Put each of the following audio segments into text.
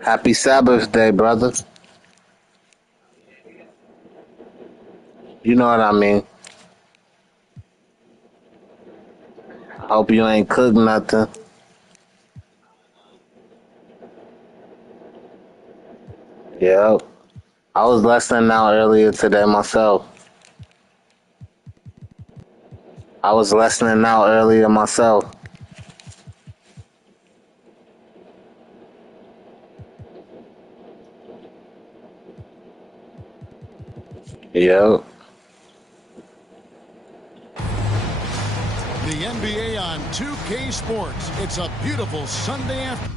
Happy Sabbath Day, brother. You know what I mean. Hope you ain't cooked nothing. Yep. I was listening out earlier today myself. Yep. The NBA on 2K Sports. It's a beautiful Sunday afternoon.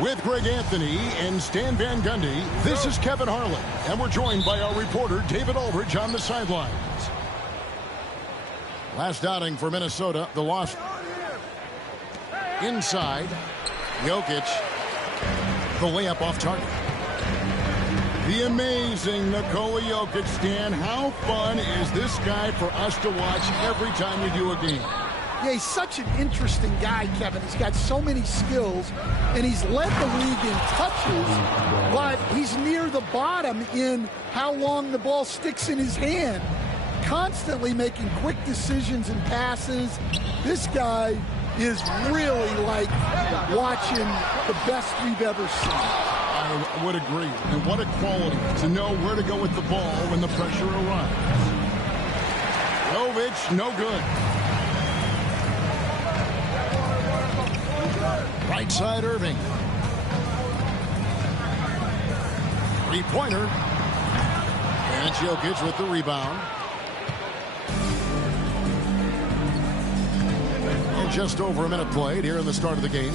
With Greg Anthony and Stan Van Gundy, this is Kevin Harlan, and we're joined by our reporter David Aldridge on the sidelines. Last outing for Minnesota, the loss. Inside, Jokic, the layup off target. The amazing Nikola Jokic, Stan. How fun is this guy for us to watch every time we do a game? Yeah, he's such an interesting guy, Kevin. He's got so many skills, and he's led the league in touches, but he's near the bottom in how long the ball sticks in his hand. Constantly making quick decisions and passes. This guy is really like watching the best we've ever seen. I would agree. And what a quality to know where to go with the ball when the pressure arrives. Jovic, no good. Right side, Irving. Three-pointer. And Jokic with the rebound. Oh, just over a minute played here in the start of the game.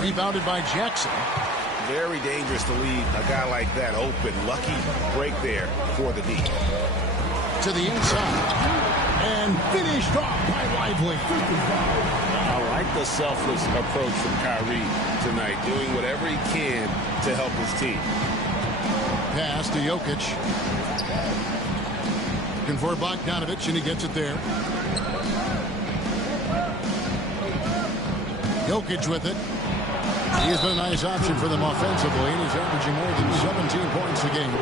Rebounded by Jackson. Very dangerous to leave a guy like that open. Lucky break there for the D. To the inside. And finished off by Lively. I like the selfless approach from Kyrie tonight, doing whatever he can to help his team. Pass to Jokic. Looking for Bogdanovich, and he gets it there. Jokic with it. He's been a nice option for them offensively, and he's averaging more than 17 points a game.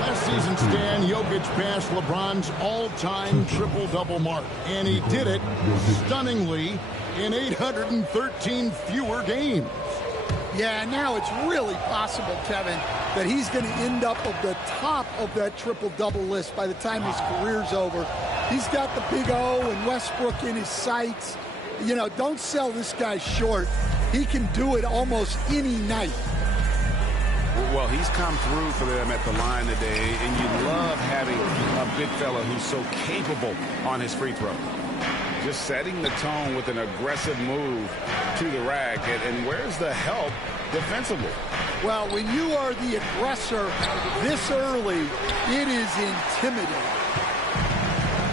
Last season, Stan, Jokic passed LeBron's all-time triple-double mark, and he did it stunningly in 813 fewer games. Yeah, now it's really possible, Kevin, that he's going to end up at the top of that triple-double list by the time his career's over. He's got the big O and Westbrook in his sights. You know, don't sell this guy short. He can do it almost any night. Well, he's come through for them at the line today, and you love having a big fella who's so capable on his free throw. Just setting the tone with an aggressive move to the rack, and where's the help defensively? Well, when you are the aggressor this early, it is intimidating.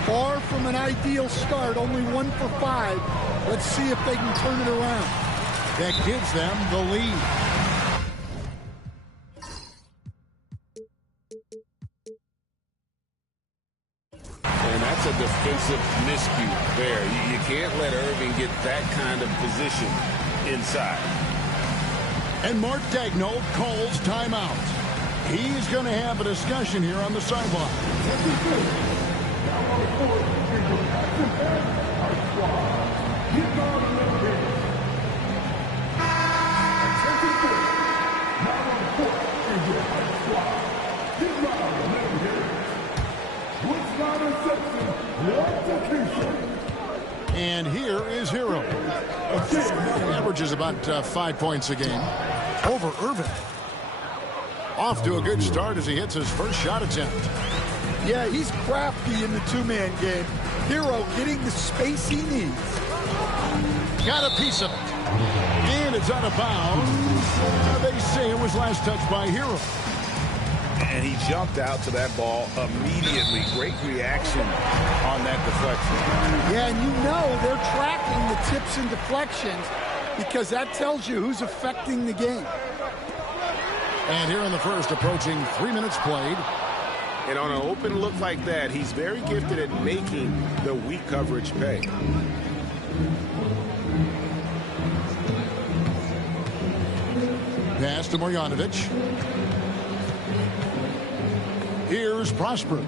Far from an ideal start, only 1 for 5. Let's see if they can turn it around. That gives them the lead. And that's a defensive miscue there. You can't let Irving get that kind of position inside. And Mark Daigneault calls timeout. He's going to have a discussion here on the sideline. And here is Hero. He averages about 5 points a game. Over Irving. Off to a good start as he hits his first shot attempt. Yeah, he's crafty in the two-man game. Hero getting the space he needs. Got a piece of it. And it's out of bounds. They say it was last touched by Hero. And he jumped out to that ball immediately. Great reaction on that deflection. Yeah, and you know they're tracking the tips and deflections because that tells you who's affecting the game. And here in the first, approaching 3 minutes played. And on an open look like that, he's very gifted at making the weak coverage pay. Pass to Marjanovic. Here's Prosper.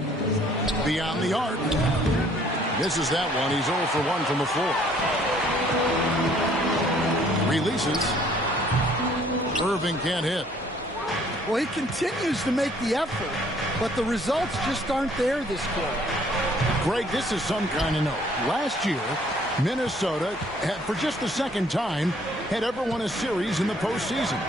Beyond the arc. Misses that one. He's 0 for 1 from the floor. Releases. Irving can't hit. Well, he continues to make the effort, but the results just aren't there this quarter. Greg, this is some kind of note. Last year, Minnesota, for just the second time, had ever won a series in the postseason.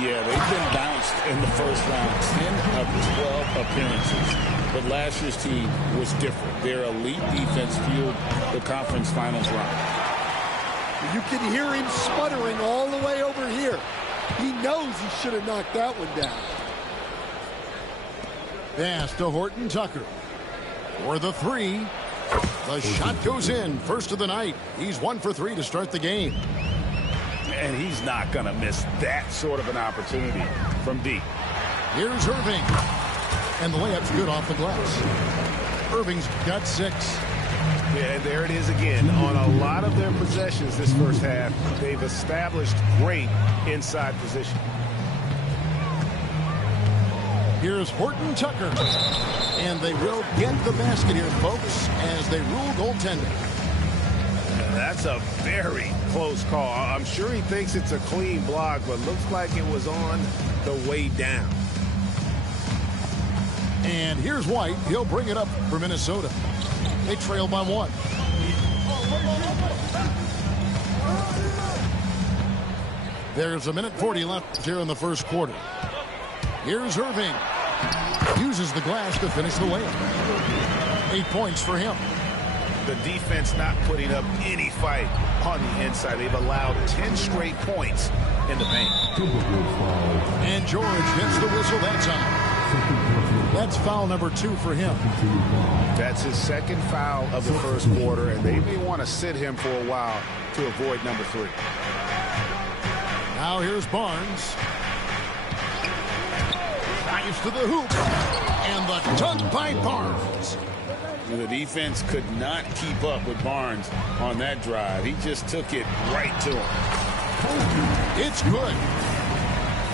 Yeah, they've been bounced in the first round, 10 of 12 appearances. But last year's team was different. Their elite defense fueled the conference finals run. You can hear him sputtering all the way over here. He knows he should have knocked that one down. Pass to Horton Tucker. For the three. The shot goes in. First of the night. He's 1 for 3 to start the game. And he's not going to miss that sort of an opportunity from deep. Here's Irving. And the layup's good off the glass. Irving's got 6. Yeah, and there it is again. On a lot of their possessions this first half, they've established great inside position. Here's Horton Tucker. And they will get the basket here, folks, as they rule goaltending. That's a very close call. I'm sure he thinks it's a clean block, but looks like it was on the way down. And here's White. He'll bring it up for Minnesota. They trail by 1. There's 1:40 left here in the first quarter. Here's Irving. Uses the glass to finish the layup. 8 points for him. The defense not putting up any fight on the inside. They've allowed 10 straight points in the paint. And George hits the whistle that time. That's foul number 2 for him. That's his second foul of the first quarter, and they may want to sit him for a while to avoid number 3. Now here's Barnes. Dives to the hoop. And the dunk by Barnes. The defense could not keep up with Barnes on that drive. He just took it right to him. It's good.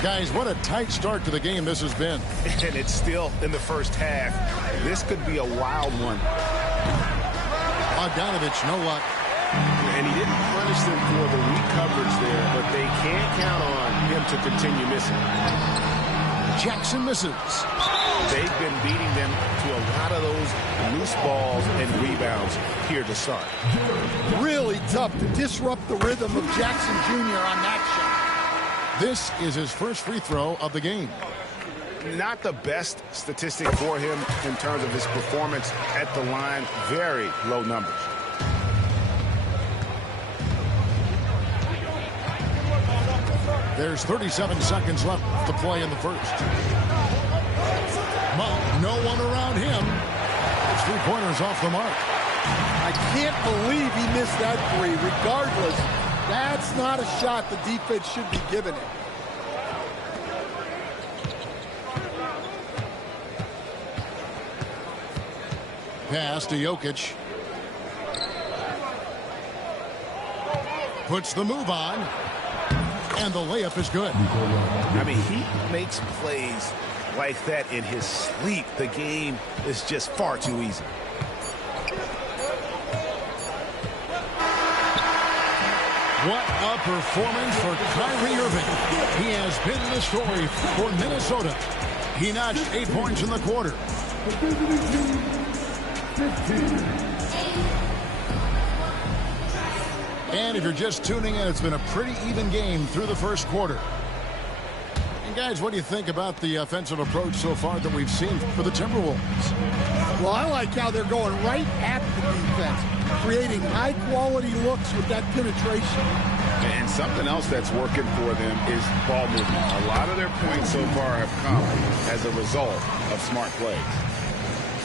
Guys, what a tight start to the game this has been. And it's still in the first half. This could be a wild one. Bogdanovich, no luck. And he didn't punish them for the weak coverage there, but they can't count on him to continue missing. Jackson misses. They've been beating them to a lot of those loose balls and rebounds here to start. Really tough to disrupt the rhythm of Jackson Jr. on that shot. This is his first free throw of the game. Not the best statistic for him in terms of his performance at the line. Very low numbers. There's 37 seconds left to play in the first. Monk, no one around him. His 3-pointers off the mark. I can't believe he missed that 3. Regardless, that's not a shot the defense should be giving him. Pass to Jokic. Puts the move on. And the layup is good. I mean, he makes plays like that in his sleep. The game is just far too easy. What a performance for Kyrie Irving. He has been the story for Minnesota. He notched 8 points in the quarter. And if you're just tuning in, it's been a pretty even game through the first quarter. And guys, what do you think about the offensive approach so far that we've seen for the Timberwolves? Well, I like how they're going right at the defense, creating high-quality looks with that penetration. And something else that's working for them is ball movement. A lot of their points so far have come as a result of smart plays.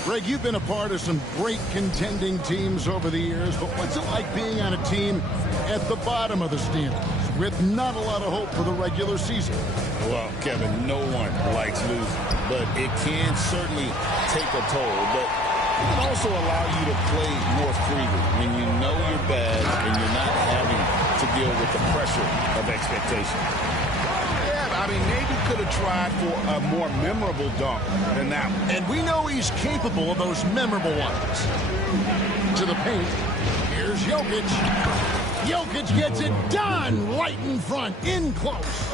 Greg, you've been a part of some great contending teams over the years, but what's it like being on a team at the bottom of the standings with not a lot of hope for the regular season? Well, Kevin, no one likes losing, but it can certainly take a toll. But it can also allow you to play more freely when you know you're bad and you're not having to deal with the pressure of expectation. Yeah, I mean, maybe could have tried for a more memorable dunk than that one. And we know he's capable of those memorable ones. To the paint. Here's Jokic. Jokic gets it done right in front, in close.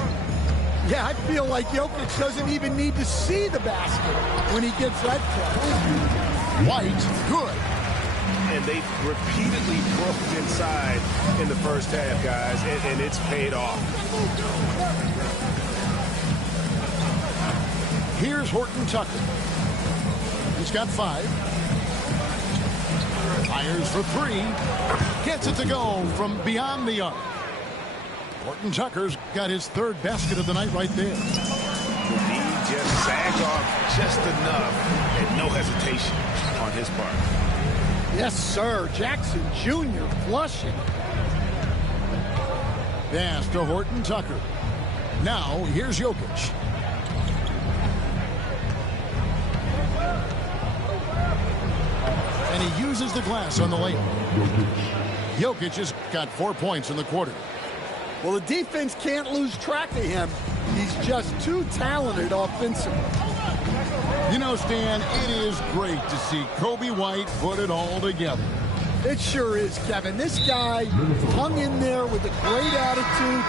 Yeah, I feel like Jokic doesn't even need to see the basket when he gets that close. White, good. And they repeatedly broke inside in the first half, guys, and it's paid off. Here's Horton Tucker. He's got 5. Fires for 3. Gets it to go from beyond the arc. Horton Tucker's got his 3rd basket of the night right there. He just sagged off just enough and no hesitation on his part. Yes, sir. Jackson Jr. flushing. Pass to Horton Tucker. Now, here's Jokic. And he uses the glass on the lane. Jokic has got 4 points in the quarter. Well, the defense can't lose track of him. He's just too talented offensively. You know, Stan, it is great to see Kobe White put it all together. It sure is, Kevin. This guy hung in there with a great attitude,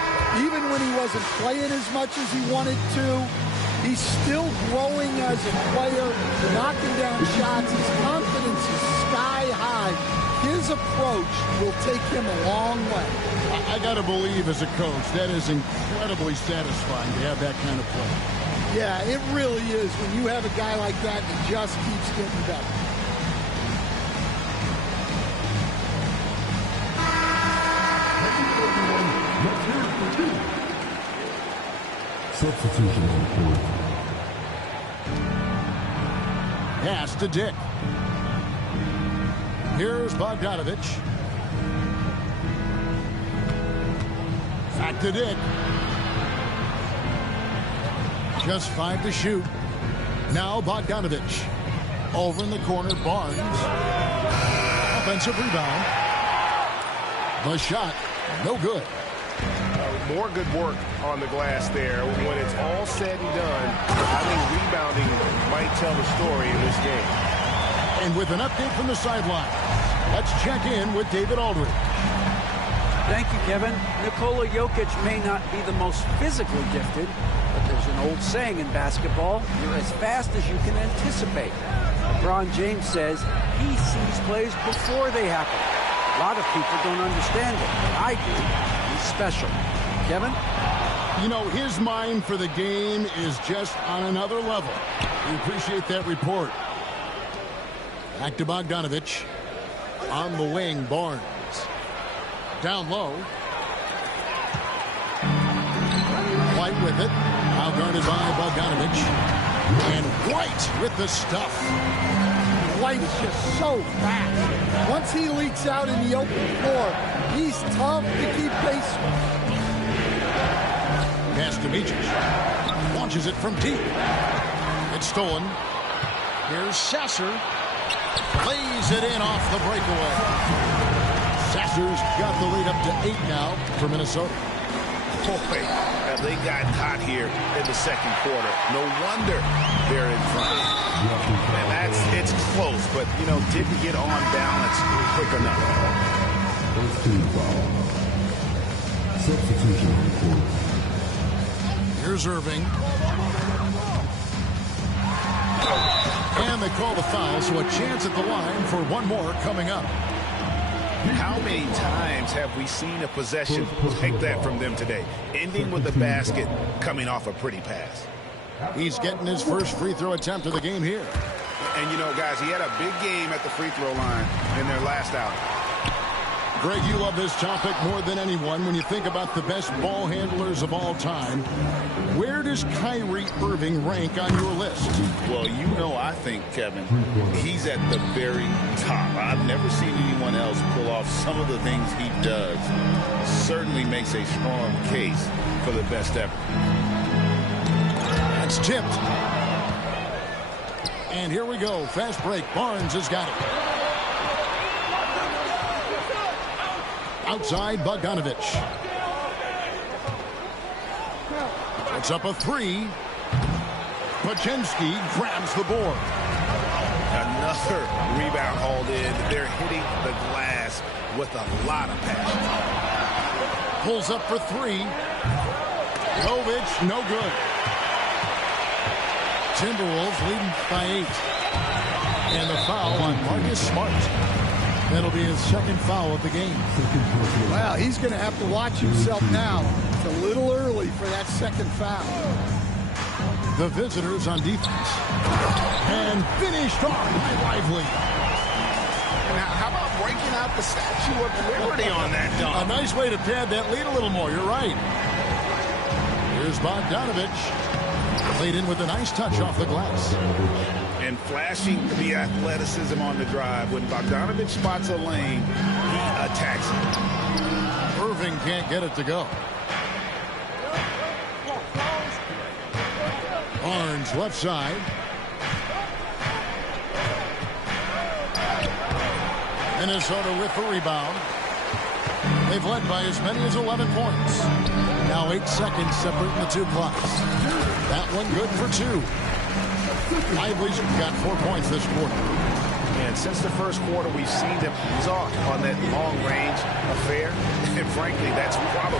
even when he wasn't playing as much as he wanted to. He's still growing as a player, knocking down shots. His confidence is sky high. His approach will take him a long way. I got to believe as a coach, that is incredibly satisfying to have that kind of play. Yeah, it really is when you have a guy like that that just keeps getting better. Substitution on court. Pass to Dick. Here's Bogdanovich. Back to Dick. Just 5 to shoot. Now Bogdanovich. Over in the corner, Barnes. Offensive rebound. The shot, no good. More good work on the glass there. When it's all said and done, I think rebounding might tell the story in this game. And with an update from the sideline, let's check in with David Aldridge. Thank you, Kevin. Nikola Jokic may not be the most physically gifted, but there's an old saying in basketball, you're as fast as you can anticipate. LeBron James says he sees plays before they happen. A lot of people don't understand it, but I do. He's special. Kevin? You know, his mind for the game is just on another level. We appreciate that report. Back to Bogdanovich. On the wing, Barnes. Down low. White with it. Now guarded by Bogdanovich. And White with the stuff. White is just so fast. Once he leaks out in the open floor, he's tough to keep pace with. Pass to Mijic. Launches it from deep. It's stolen. Here's Sasser. Lays it in off the breakaway. Sasser's got the lead up to 8 now for Minnesota. Boy, they got hot here in the second quarter. No wonder they're in front. And it's close, but, you know, didn't get on balance quick enough. First team foul. Here's Irving. And they call the foul, so a chance at the line for one more coming up. How many times have we seen a possession like that from them today, ending with a basket coming off a pretty pass? He's getting his first free throw attempt of the game here. And, you know, guys, he had a big game at the free throw line in their last out. Greg, you love this topic more than anyone. When you think about the best ball handlers of all time, where does Kyrie Irving rank on your list? Well, you know, I think, Kevin, he's at the very top. I've never seen anyone else pull off some of the things he does. Certainly makes a strong case for the best ever. That's tipped. And here we go. Fast break. Barnes has got it. Outside, Bogdanovich. Puts up a three. Pachinski grabs the board. Another rebound hauled in. They're hitting the glass with a lot of passion. Pulls up for three. Jovic, no good. Timberwolves leading by 8. And the foul on Marcus Smart. That'll be his second foul of the game. Well, he's going to have to watch himself now. It's a little early for that second foul. The visitors on defense. And finished off by Lively. Now, how about breaking out the Statue of Liberty on that dunk? A nice way to pad that lead a little more. You're right. Here's Bogdanovich. Played in with a nice touch off the glass. And flashing the athleticism on the drive. When Bogdanovich spots a lane, he attacks it. Irving can't get it to go. Barnes left side. Minnesota with the rebound. They've led by as many as 11 points. Now 8 seconds separating the two clocks. That one good for 2. Lively's got 4 points this quarter. And since the first quarter, we've seen them ease off on that long-range affair. And frankly, that's probably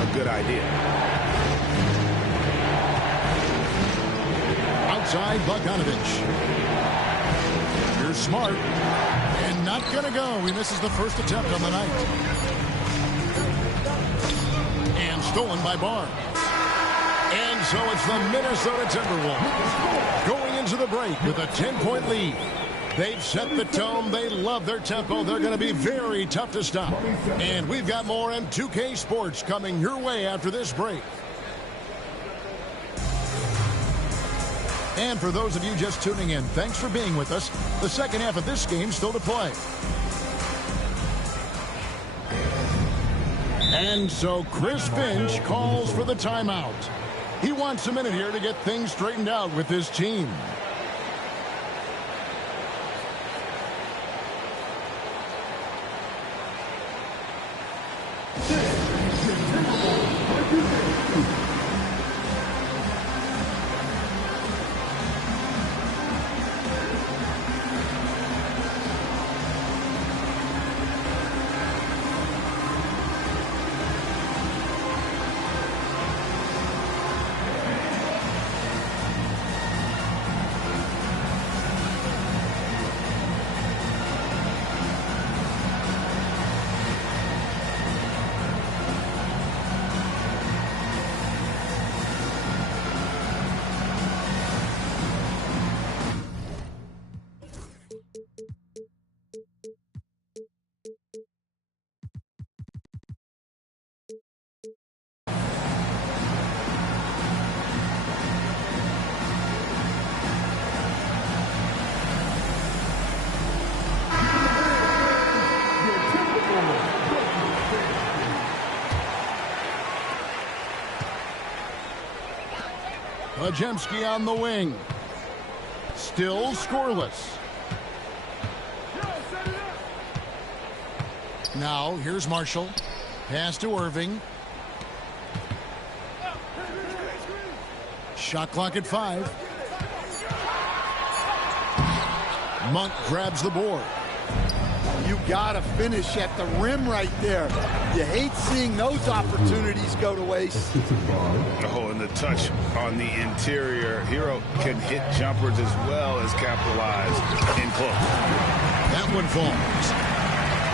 a good idea. Outside, Bogdanovich. Here's Smart. And not going to go. He misses the first attempt on the night. And stolen by Barnes. And so it's the Minnesota Timberwolves going into the break with a 10-point lead. They've set the tone. They love their tempo. They're going to be very tough to stop. And we've got more M2K Sports coming your way after this break. And for those of you just tuning in, thanks for being with us. The second half of this game still to play. And so Chris Finch calls for the timeout. He wants a minute here to get things straightened out with his team. Pajemski on the wing. Still scoreless. Now here's Marshall. Pass to Irving. Shot clock at 5. Monk grabs the board. You got to finish at the rim right there. You hate seeing those opportunities go to waste. Oh, and the touch on the interior. Hero can hit jumpers as well as capitalize in close. That one falls.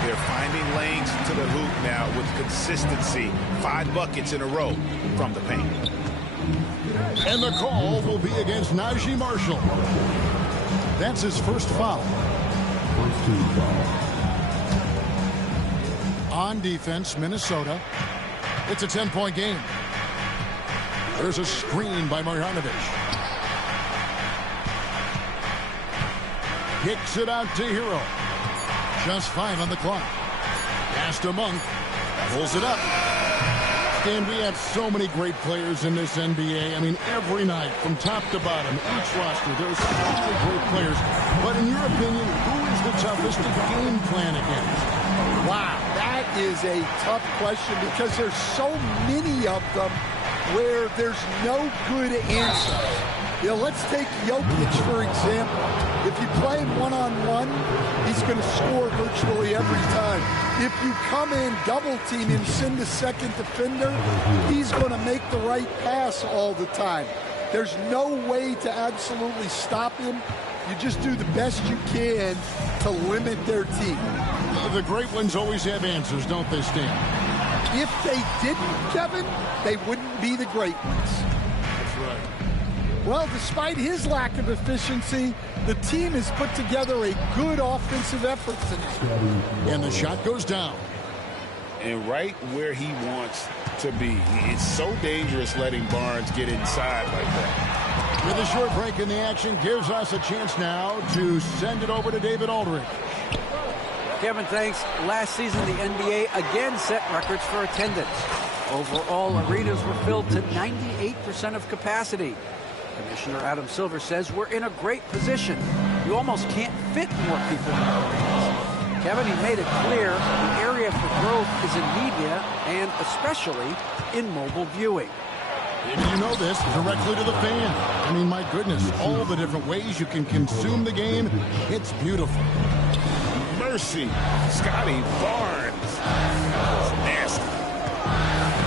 They're finding lanes to the hoop now with consistency. 5 buckets in a row from the paint. And the call will be against Najee Marshall. That's his first foul. On defense, Minnesota. It's a 10-point game. There's a screen by Marjanovic. Kicks it out to Hero. Just 5 on the clock. Pass to Monk. Pulls it up. And we have so many great players in this NBA. I mean, every night, from top to bottom, each roster, there's so many great players. But in your opinion, who is the toughest to game plan against? Wow, that is a tough question because there's so many of them where there's no good answer. You know, let's take Jokic, for example. If you play him one-on-one, he's going to score virtually every time. If you come in, double-team him, send the second defender, he's going to make the right pass all the time. There's no way to absolutely stop him. You just do the best you can to limit their team. The great ones always have answers, don't they, Stan? If they didn't, Kevin, they wouldn't be the great ones. That's right. Well, despite his lack of efficiency, the team has put together a good offensive effort tonight. And the shot goes down. And right where he wants to be. It's so dangerous letting Barnes get inside like that. With a short break in the action, gives us a chance now to send it over to David Aldridge. Kevin, thanks. Last season, the NBA again set records for attendance. Overall, arenas were filled to 98% of capacity. Commissioner Adam Silver says we're in a great position. You almost can't fit more people in the arenas. Kevin, he made it clear the area for growth is in media and especially in mobile viewing. Maybe you know this, directly to the fan. I mean, my goodness, all the different ways you can consume the game, it's beautiful. Mercy, Scotty Barnes. That's nasty.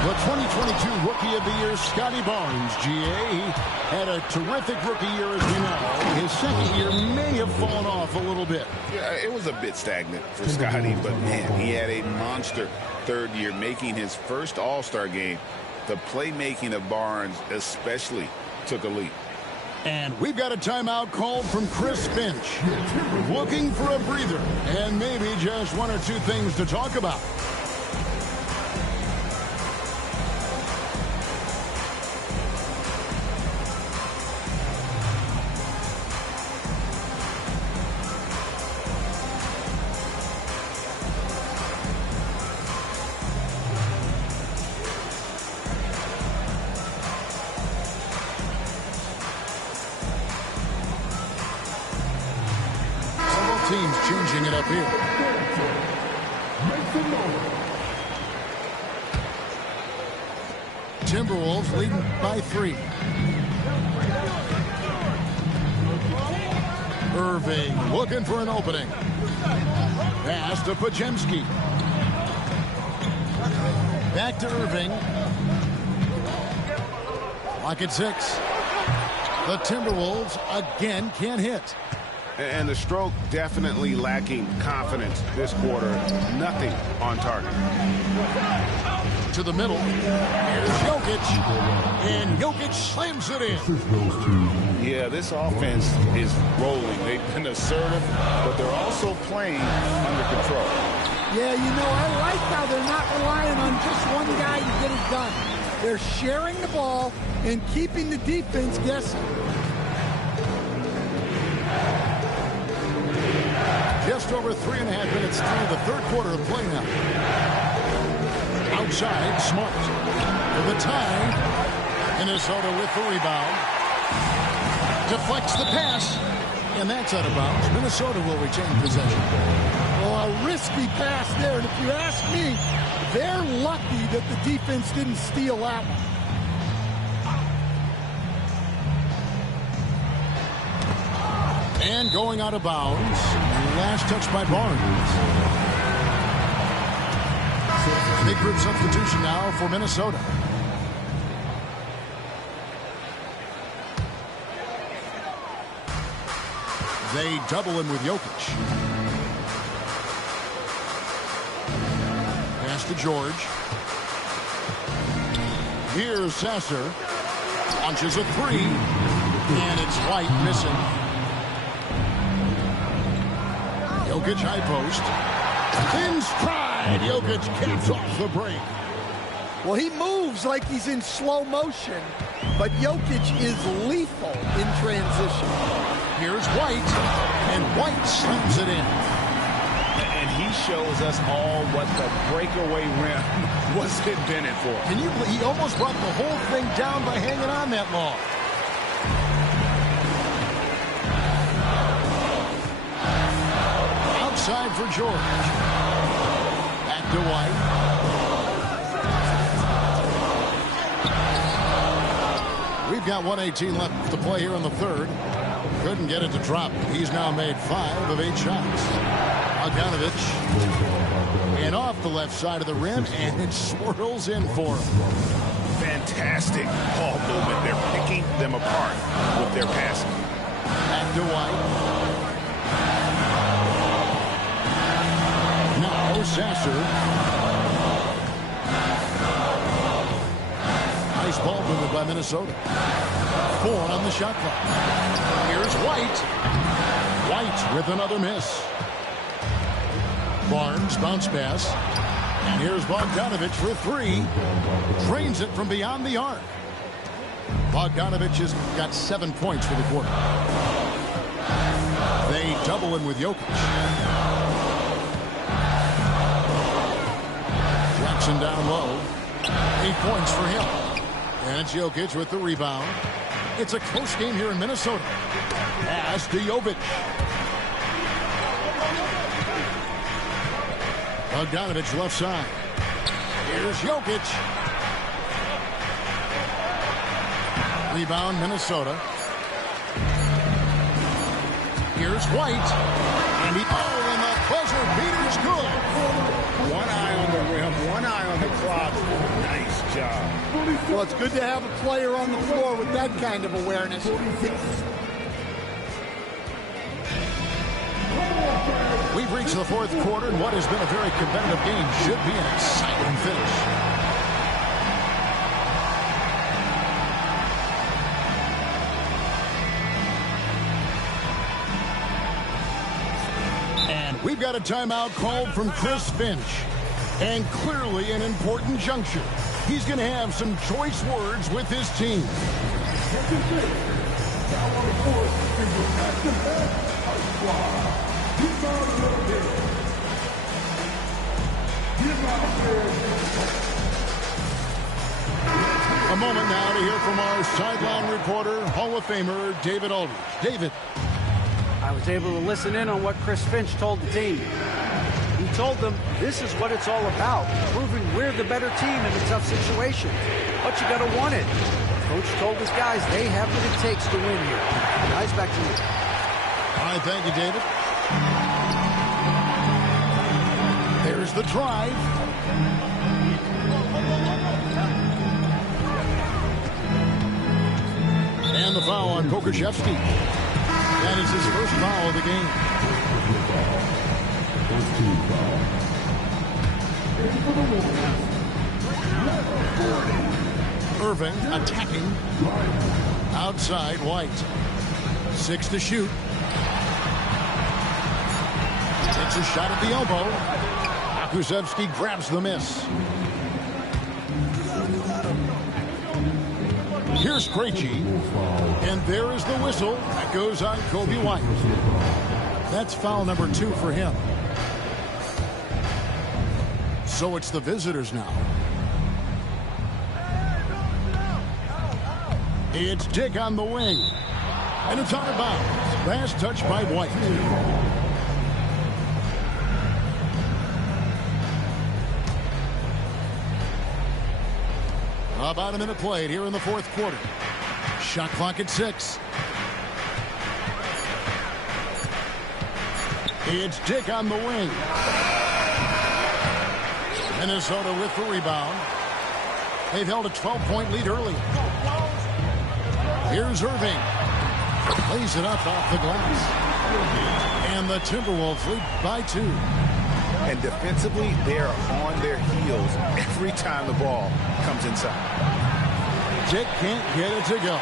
The 2022 Rookie of the Year, Scotty Barnes, GA. He had a terrific rookie year, as we know. His second year may have fallen off a little bit. Yeah, it was a bit stagnant for Scotty, but man, he had a monster third year, making his first All-Star game. The playmaking of Barnes especially took a leap. And we've got a timeout called from Chris Finch. Looking for a breather and maybe just one or two things to talk about. Teams changing it up here. Timberwolves leading by 3. Irving looking for an opening. Pass to Pajemski. Back to Irving. Clock at 6. The Timberwolves again can't hit. And the stroke definitely lacking confidence this quarter. Nothing on target. To the middle. Here's Jokic. And Jokic slams it in. Yeah, this offense is rolling. They've been assertive, but they're also playing under control. Yeah, you know, I like how they're not relying on just one guy to get it done. They're sharing the ball and keeping the defense guessing. Just over 3.5 minutes through the third quarter of play now. Outside, Smart. For the tie. Minnesota with the rebound. Deflects the pass. And that's out of bounds. Minnesota will retain possession. Well, a risky pass there. And if you ask me, they're lucky that the defense didn't steal that one. And going out of bounds. last touch by Barnes. Big group substitution now for Minnesota. They double him with Jokic. Pass to George. Here's Sasser. Launches a three. And it's White missing. Jokic high post. In stride. Jokic caps off the break. Well, he moves like he's in slow motion, but Jokic is lethal in transition. Here's White, and White slams it in. And he shows us all what the breakaway rim was invented for. Can you believe he almost brought the whole thing down by hanging on that long? Outside for George. Back to White. We've got 1:18 left to play here in the third. Couldn't get it to drop. He's now made 5 of 8 shots. Bogdanovich. And off the left side of the rim, and it swirls in for him. Fantastic ball movement. They're picking them apart with their passing. Back to White. Now Sasser. Nice ball movement by Minnesota. 4 on the shot clock. Here's White. White with another miss. Barnes bounce pass. And here's Bogdanovich for 3. Drains it from beyond the arc. Bogdanovich has got 7 points for the quarter. They double him with Jokic. Jackson down low. 8 points for him. And it's Jokic with the rebound. It's a close game here in Minnesota. Pass to Jovic. Bogdanovich left side. Here's Jokic. Rebound Minnesota. Here's White. And the and the buzzer beater's good. One eye on the rim, one eye on the clock. Nice job. Well, it's good to have a player on the floor with that kind of awareness. We've reached the fourth quarter, and what has been a very competitive game should be an exciting finish. And we've got a timeout called from Chris Finch. And clearly an important juncture. He's going to have some choice words with his team. A moment now to hear from our sideline reporter, Hall of Famer David Aldridge. David. I was able to listen in on what Chris Finch told the team. He told them this is what it's all about, proving we're the better team in a tough situation. But you got to want it. Coach told his guys they have what it takes to win here. Guys, back to you. All right, thank you, David. There's the drive. And the foul on Pokuševski. That is his first foul of the game. Irving attacking. Outside, White. 6 to shoot. Takes a shot at the elbow. Pokuševski grabs the miss. Here's Krejci. And there is the whistle. That goes on Kobe White. That's foul number 2 for him. So it's the visitors now. It's Dick on the wing. And it's out of bounds. Last touch by White. About a minute played here in the fourth quarter. Shot clock at 6. It's Dick on the wing. Minnesota with the rebound. They've held a 12-point lead earlier. Here's Irving. Plays it up off the glass. And the Timberwolves lead by 2. And defensively, they're on their heels every time the ball comes inside. Dick can't get it to go.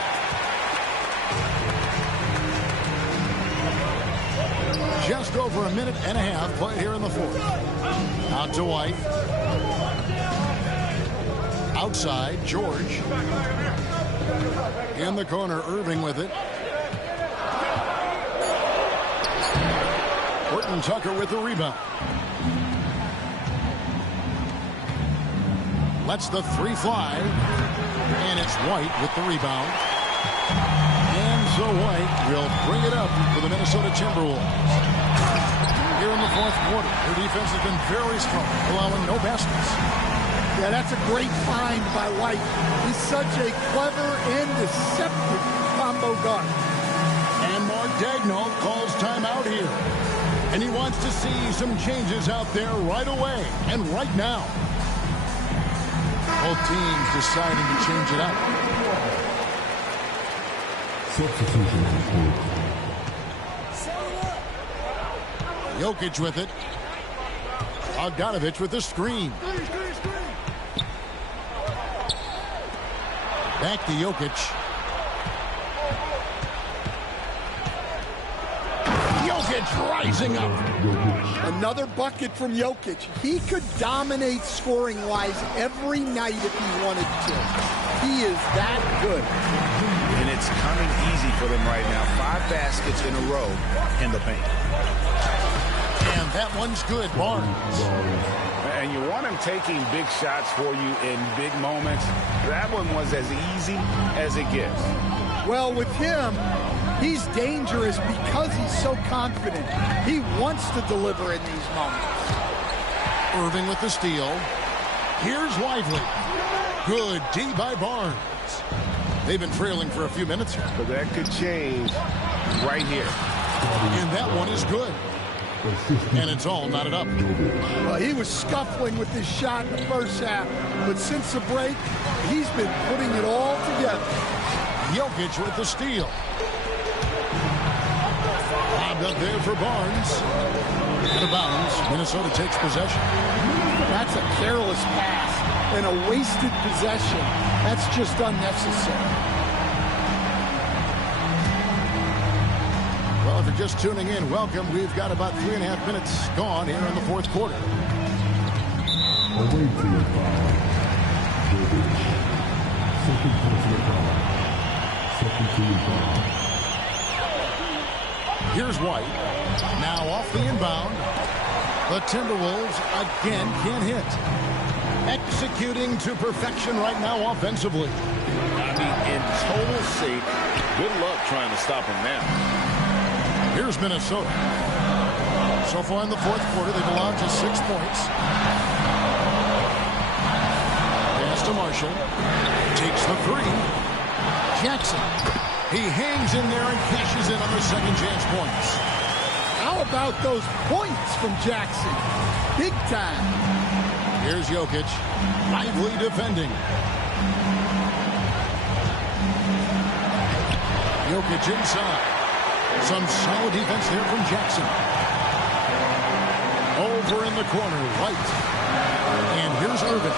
Just over a minute and a half played here in the fourth. Out to White. Outside, George. In the corner, Irving with it. Horton Tucker with the rebound. Lets the 3 fly. And it's White with the rebound. And so White will bring it up for the Minnesota Timberwolves. Here in the fourth quarter, their defense has been very strong, allowing no baskets. Yeah, that's a great find by White. He's such a clever and deceptive combo guard. And Mark Daigneault calls timeout here. And he wants to see some changes out there right away and right now. Both teams deciding to change it up. Jokic with it. Bogdanovich with the screen. Back to Jokic. Jokic rising up. Another bucket from Jokic. He could dominate scoring-wise every night if he wanted to. He is that good. And it's coming easy for them right now. 5 baskets in a row in the paint. And that one's good, Barnes. And you want him taking big shots for you in big moments. That one was as easy as it gets. Well, with him, he's dangerous because he's so confident. He wants to deliver in these moments. Irving with the steal. Here's Lively. Good D by Barnes. They've been trailing for a few minutes here. But that could change right here. And that one is good. And it's all knotted up. Well, he was scuffling with his shot in the first half, but since the break, he's been putting it all together. Jokic with the steal. Lobbed up there for Barnes. Out of bounds. Minnesota takes possession. That's a careless pass and a wasted possession. That's just unnecessary. Well, if you're just tuning in, welcome. We've got about 3.5 minutes gone here in the fourth quarter. Here's White. Now off the inbound. The Timberwolves again can't hit. Executing to perfection right now offensively. I mean, in total shape. Good luck trying to stop him now. Here's Minnesota. So far in the fourth quarter, they've allowed just 6 points. Pass to Marshall. Takes the 3. Jackson. He hangs in there and cashes in on the second chance points. How about those points from Jackson? Big time. Here's Jokic. Lively defending. Jokic inside. Some solid defense there from Jackson. Over in the corner, White. And here's Irving.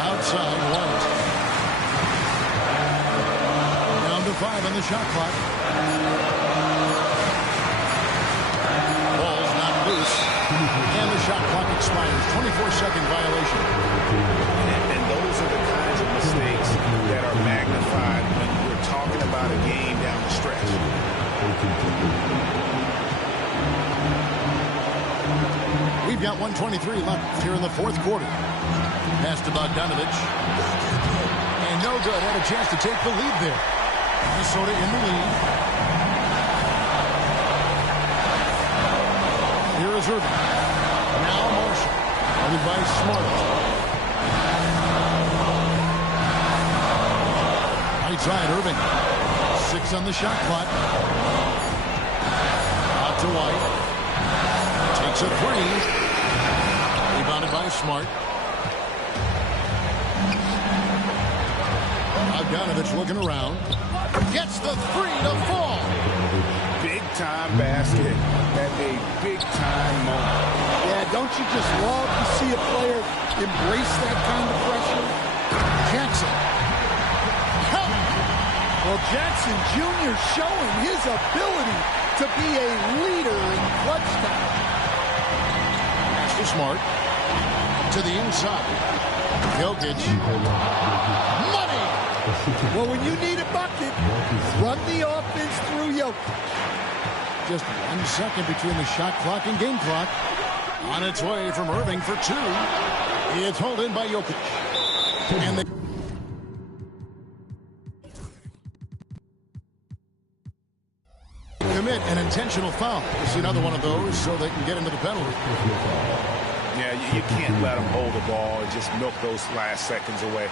Outside, White. Down to 5 on the shot clock. Ball's not loose. And the shot clock expires. 24-second violation. And those are the kinds of mistakes that are magnified when we're talking about a game down the stretch. We've got 1:23 left here in the fourth quarter. Pass to Bogdanovich. And no good. Had a chance to take the lead there. Minnesota in the lead. Here is Irving. Now Marshall. Guarded by Smart. Right side, Irving. 6 seconds on the shot clock. Out to White. Takes a three. Rebounded by Smart. Bogdanovich looking around. Gets the three to fall. Big-time basket at a big-time moment. Yeah, don't you just love to see a player embrace that kind of pressure? Jackson. Help! Well, Jackson Jr. showing his ability to be a leader in clutch time. Pass to Smart. To the inside. Jokic. Money! Well, when you need a bucket, run the offense through Jokic. Just 1 second between the shot clock and game clock. On its way from Irving for two. It's hauled in by Jokic. And the commit an intentional foul. We'll see another one of those so they can get into the penalty. Yeah, you can't let them hold the ball and just milk those last seconds away.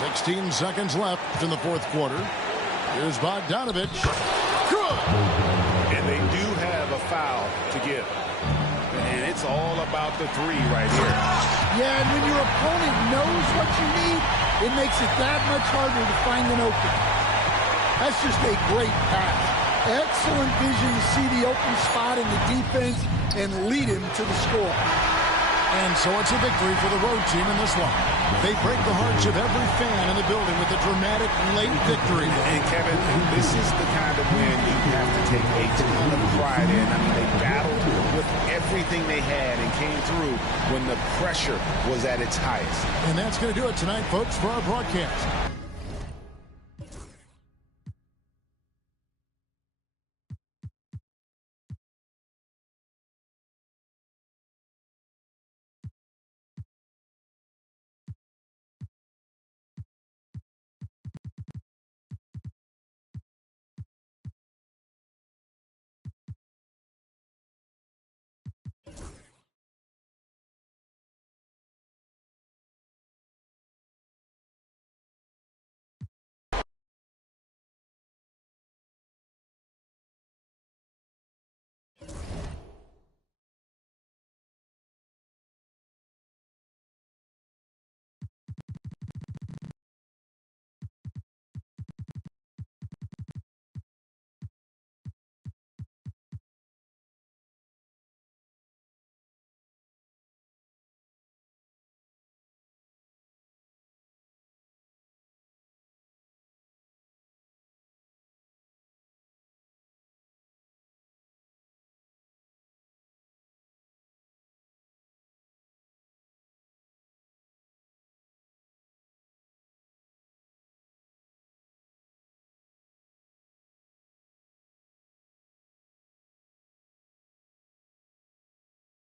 .16 seconds left in the fourth quarter. Here's Bogdanovich. Good! And they do have a foul to give. And it's all about the three right here. Yeah, and when your opponent knows what you need, it makes it that much harder to find an opening. That's just a great pass. Excellent vision to see the open spot in the defense and lead him to the score. And so it's a victory for the road team in this one. They break the hearts of every fan in the building with a dramatic late victory. And Kevin, this is the kind of win you have to take a ton of pride in. I mean, they battled with everything they had and came through when the pressure was at its highest. And that's going to do it tonight, folks, for our broadcast.